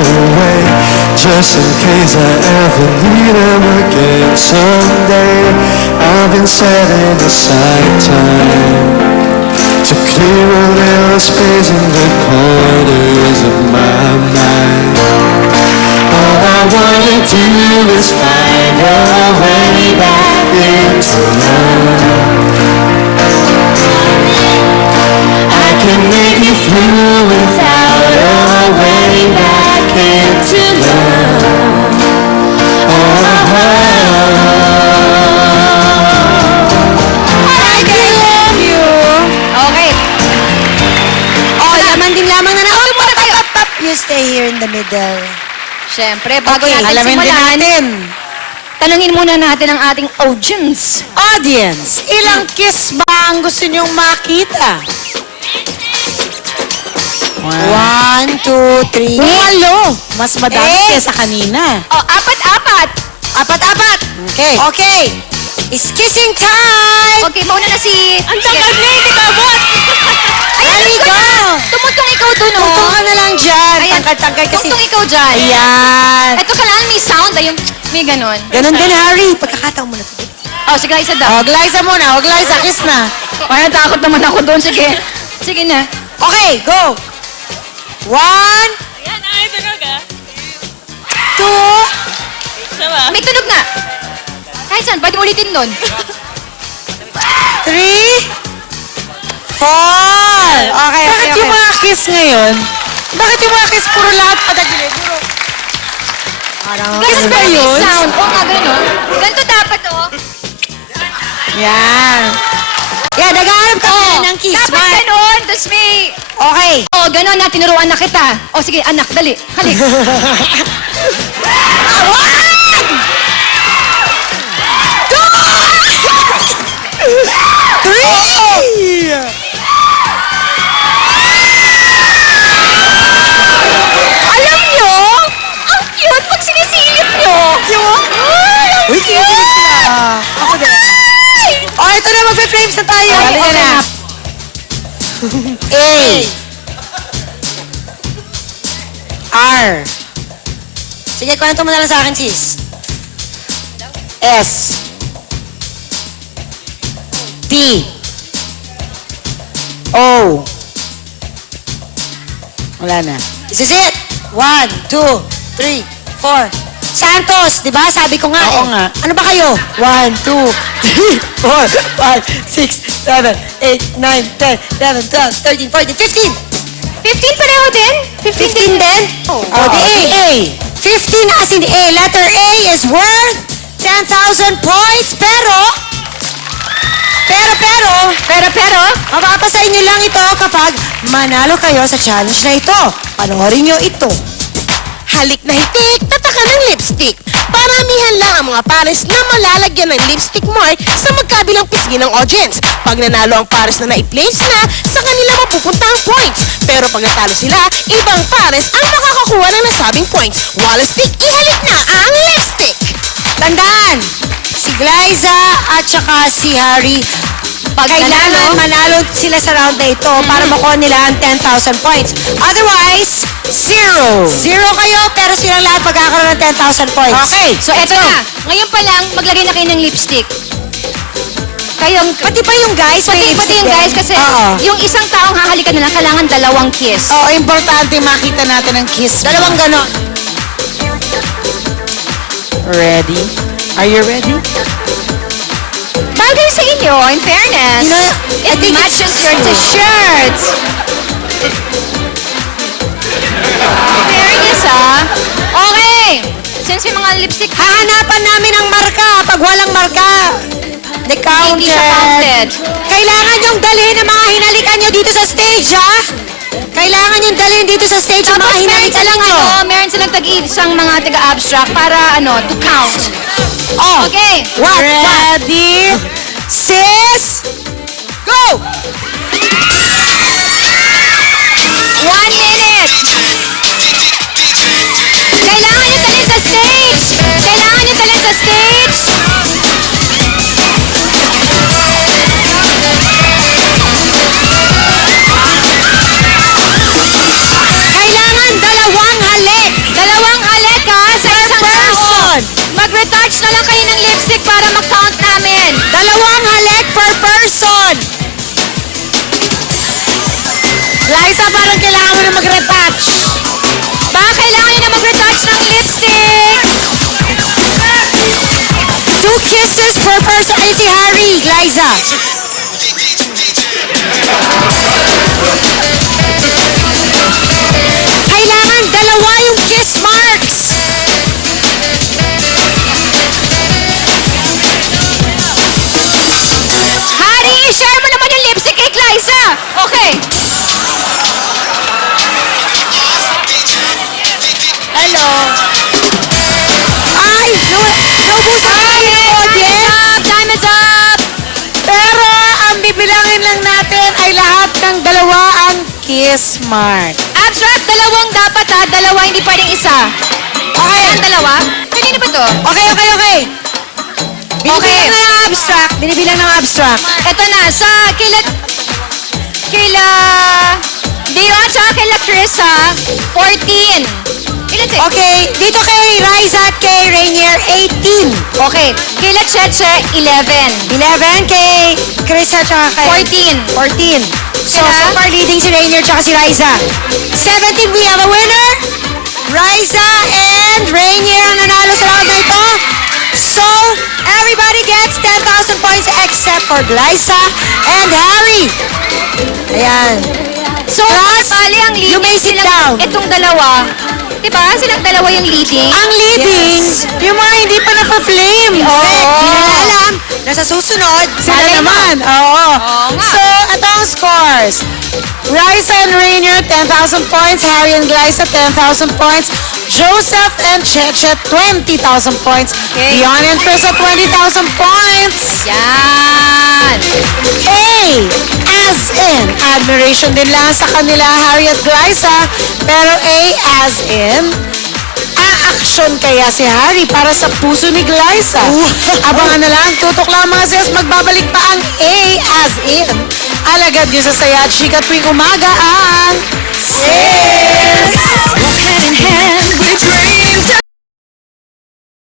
away, just in case I ever need him again someday. I've been setting aside time to clear a little space in the corners of my mind. All I wanna do is find a way back into love. I can make it through without a way back into love. I can love you. Okay. Oh, laman din lamang na natin. You stay here in the middle. Siyempre, bago Okay, natin alamin din simulan, natin. tanungin muna natin ang ating audience. Audience, ilang kiss ba ang gusto niyong makita? 1, 2, 3. Walo! Mas madami kesa kanina. Oh, apat-apat. Apat-apat. Okay. Okay. It's kissing time! Okay, mauna na si... Ang tangkad na, hindi ka abot! Ready, go! Tumutong ikaw dun, oh. Tuto ka na lang dyan. Ayan. Tangkad-tangkad kasi. Tungtong ikaw dyan. Ayan. Ito kailangan may sound, ay yung may ganon. Ganon din, Harry. Pagkakataon mo na ito. Oh, sige, isa daw. Oh, Glyza muna. Oh, Glyza, kiss na. Parang takot naman ako doon. Sige. Sige na. Okay, go! 1, Yan, ay, tunog ah. 2, Sama. May tunog na. Kahit saan, pwede ulitin doon. 3, 4. Okay, Bakit yung mga kiss ngayon? Bakit yung mga kiss puro lahat padagilid? Puro... Kiss ba yun? Sound. Oo nga, ganun, oh. Ganito dapat, oh. Yan. Yan, naghahanap ka ng kiss. Dapat ganun. Tapos may... Okay. Oh, ganun na. Tinuruan na kita. Oh, sige, anak, dali. Halik. Alam nyo, ang cute pag sinisilip nyo. Uy, kinikilig sila. Ako din. Oh, ito na, magpe-flames na tayo. Okay, Halika okay na. na. A. R. Sige, kwento mo na lang sa akin, sis. S. T. O. Wala na. This is it. 1, 2, 3, 4. Santos, di ba? Sabi ko nga. Oo nga. Ano ba kayo? 1, 2, 3, 4, 5, 6, 7, 8, 9, 10, 11, 12, 13, 14, 15. 15 pareho din? 15 din? Oh. Oh, the A. 15 as in A. Letter A is worth 10,000 points. Pero, mapapasa inyo lang ito kapag manalo kayo sa challenge na ito. Panoorin nyo ito. Halik na hitik, tataka ng lipstick. Paramihan lang ang mga pares na malalagyan ng lipstick mark sa magkabilang pisngi ng audience. Pag nanalo ang pares na nai-place na, sa kanila mapupunta ang points. Pero pag natalo sila, ibang pares ang makakakuha ng nasabing points. Wall stick, ihalik na ang lipstick! Tandaan, si Glyza at saka si Harry, kailangan manalo sila sa round na ito para makuha nila ang 10,000 points. Otherwise, zero kayo, pero silang lahat magkakaroon ng 10,000 points. Okay, so eto na. Ngayon pa lang, maglagay na kayo ng lipstick. Kayong... Pati pa yung guys, may Pati lipstick yung din. guys, kasi Oo. yung isang taong hahalikan na lang, kailangan dalawang kiss. Oo, importante makita natin ang kiss. Dalawang ganon. Ready? Are you ready? Bagay sa inyo, in fairness. You know, I it think matches it's your true. t-shirts. Fairness, ah. Okay. Since may mga lipstick, Hahanapan namin ang marka. Pag walang marka, the hindi siya counted. Kailangan yung dalhin ang mga hinalikan nyo dito sa stage, ha? Kailangan yung dalhin dito sa stage ang mga Tapos meron hinalikan silang, nyo. meron silang tag-isang mga taga-abstract para, to count. Oh, Okay. what? Ready? Sis, go! 1 minute. Kailangan nyo talin sa stage. Kailangan nyo talin sa stage. Kailangan dalawang halik. Glyza, parang kailangan mo na mag-retouch. Baka kailangan nyo na mag-retouch ng lipstick. 2 kisses per person. Ay, si Harry, Glyza. Kailangan dalawa yung kiss marks. Harry, i-share mo naman yung lipstick kay Glyza. Okay. Hello. Ay, naubusan na tayo ng audience. Time is up! Pero ang bibilangin lang natin ay lahat ng dalawa ang kiss mark. Abstract, dalawang dapat ha. Dalawa, hindi pwedeng isa. Okay. Ang dalawa? Kanino ba to? Okay. Binibilang na ng abstract. Binibilang ng abstract. Ito na, sa kila Dion, tsaka kila Chris ha, 14. Ilan sa'yo? Okay, dito kay Riza at kay Rainier, 18. Okay. Kila Cheche, 11. 11 kay Chris at saka kay... 14. 14. So Sila? far leading si Rainier at si Riza. 17, we have a winner. Riza and Rainier ang nanalo sa round na ito. So, everybody gets 10,000 points except for Glyza and Harry. Ayan. So, Plus, bali ang leading you may sit down. Itong dalawa. Diba? Silang dalawa yung leading. Ang leading, Yes. yung mga hindi pa napa-flame. Correct. Hindi na alam na sa susunod, Sila malay mo. naman. Oo. nga. So, ito ang scores. Riza and Rainier, 10,000 points. Harry and Glyza, 10,000 points. Joseph and Cheche, 20,000 points. Okay. Dion and Chris at 20,000 points. Yan. A, as in, admiration din lang sa kanila, Harry at Glyza. Pero A, as in, a-action kaya si Harry para sa puso ni Glyza. Abangan na lang, tutok lang mga sis, magbabalik pa ang A, as in. Alagad nyo sa Saya at Chika tuwing umaga ang...